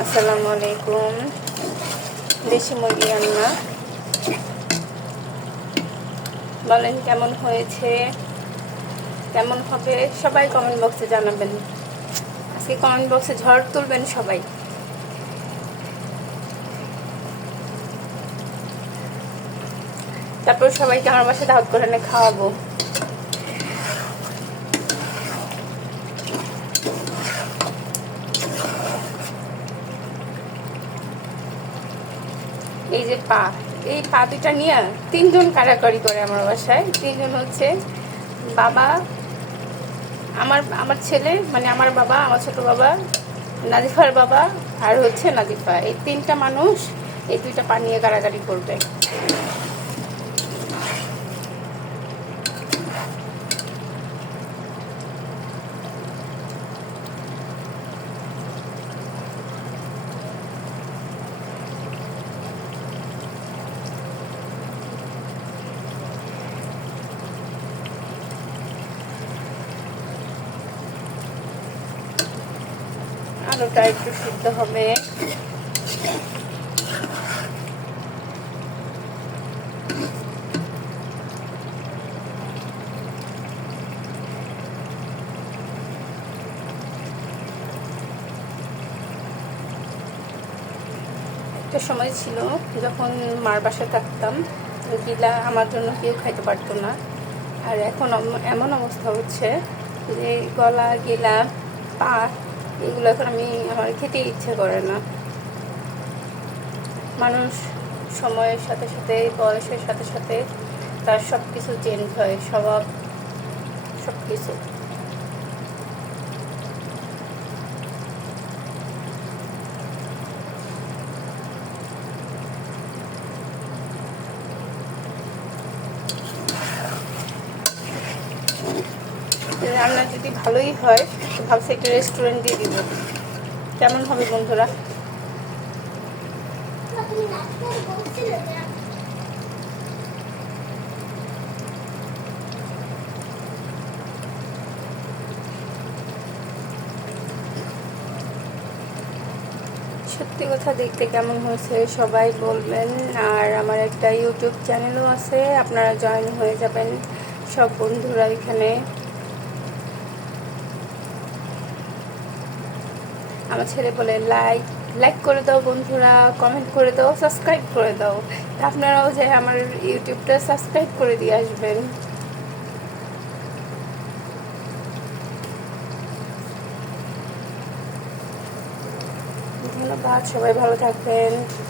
আসসালামু আলাইকুম। দেশি মুরগি রান্না, বলেন কেমন হয়েছে, কেমন হবে সবাই কমেন্ট বক্সে জানাবেন। আজকে কমেন্ট বক্সে ঝড় তুলবেন সবাই। তারপর সবাইকে আমার বাসায় দাওয়াত করে এনে খাওয়াবো। এই যে এই পা দুটা নিয়ে 3 জন কারাকারি করে আমার বাসায়। 3 জন হচ্ছে বাবা, আমার ছেলে, মানে আমার বাবা, আমার ছোট বাবা, নাজিফার বাবা, আর হচ্ছে নাজিফা। এই 3টা মানুষ এই 2টা পা নিয়ে কারাকারি করবে। আলুটা একটু সিদ্ধ হবে। একটা সময় ছিল যখন মার বাসায় থাকতাম, গিলা আমার জন্য কেউ খাইতে পারতো না। আর এখন এমন অবস্থা হচ্ছে যে গলা, গিলা, পা এগুলো এখন আমার খেতে ইচ্ছে করে না। মানুষ সময়ের সাথে সাথে, বয়সের সাথে সাথে তার সব কিছু চেঞ্জ হয়, স্বভাব সব কিছু। রান্না যদি ভালোই হয় তো ভাবছি একটা রেস্টুরেন্ট দিয়ে দিব। কেমন হবে বন্ধুরা? সত্যি কথা, দেখতে কেমন হয়েছে সবাই বলবেন। আর আমার একটা ইউটিউব চ্যানেলও আছে, আপনারা জয়েন হয়ে যাবেন সব বন্ধুরা। এখানে আমার ছেলে বলে লাইক করে দাও বন্ধুরা, কমেন্ট করে দাও, সাবস্ক্রাইব করে দাও। আপনারাও যে আমার ইউটিউবটা সাবস্ক্রাইব করে দিয়ে আসবেন। ধন্যবাদ, সবাই ভালো থাকবেন।